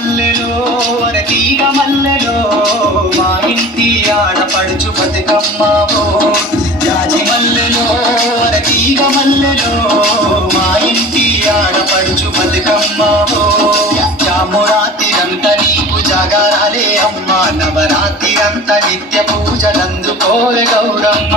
మల్లెలో తీగ మల్లెలో మా ఇంటి ఆడపడుచు బతుకమ్మవో జాజి మల్లెలో తీగ మల్లెలో మా ఇంటి ఆడపడుచు బతుకమ్మవో జామురాతిరంత నీకు జాగారాలే అమ్మ నవరాత్రిరంత నిత్య పూజలందుకోవే గౌరమ్మ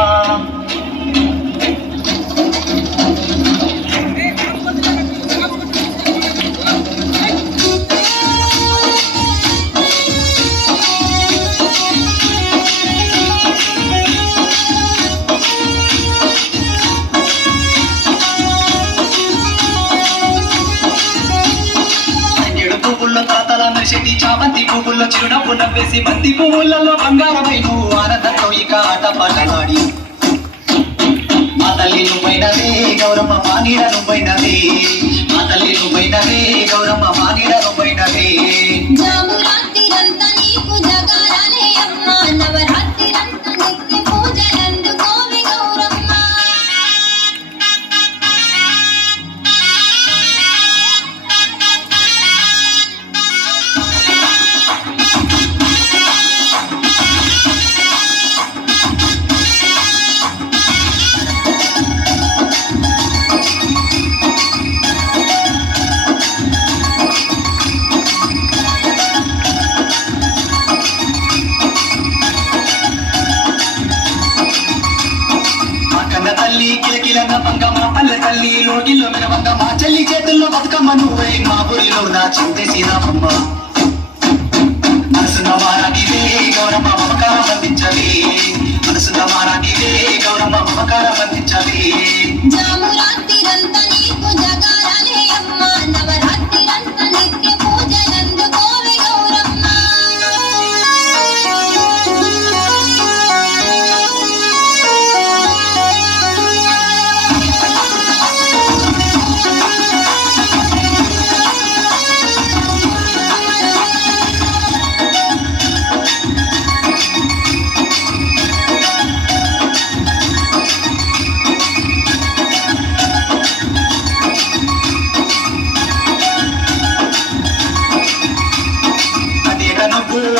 తాతల నడిచెట్టి చామంతి పువ్వుల్లో చిరునవ్వు నవ్వేసి బంతి పువ్వులలో బంగారమై నువ్వు ఆనందంతో ఇక ఆట పాటలాడి మా తల్లి నువ్వైనవే గౌరమ్మ మా నీడ నువ్వైనవే మా తల్లి నువ్వైనవే గౌరమ్మ మా నీడ నువ్వైనవే తల్లి కిలకిలంగా పంగ మా పల్లె తల్లి లోగిల్లో మెరవంగ మా చెల్లి చేతుల్లో బతుకమ్మ నువ్వై మా ఊరిలో నా చింతేసి రామమ్మ మనసున్న వారానివే గౌరమ్మ మమకారం అందించవే మనసున్న వారానివే గౌరమ్మ మమకారం అందించవే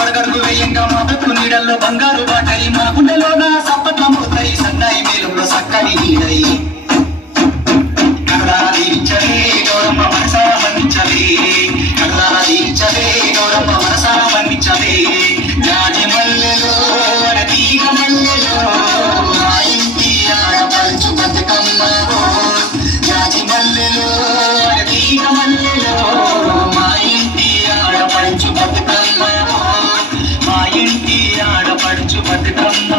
అడగడుగు వేయంగా మా బతుకు నీడల్లో బంగారు బాటై మా గుండెలో నా సప్పట్ల మోతాయి సన్నాయి మేలులో సక్కని నీడై కళ్ళారా దీవించవే గౌరమ్మ మనసారా మన్నించవే కళ్ళారా దీవించవే గౌరమ్మ మనసారా మన్నించవే జాజి మల్లెలో తీగ మల్లెలో మా ఇంటి ఆడపడుచు బతుకమ్మవో జాజి మల్లెలో తీగ మల్లెలో మా ఇంటి ఆడపడుచు బతుకమ్మవో మా ఇంటి ఆడపడుచు బతుకమ్మ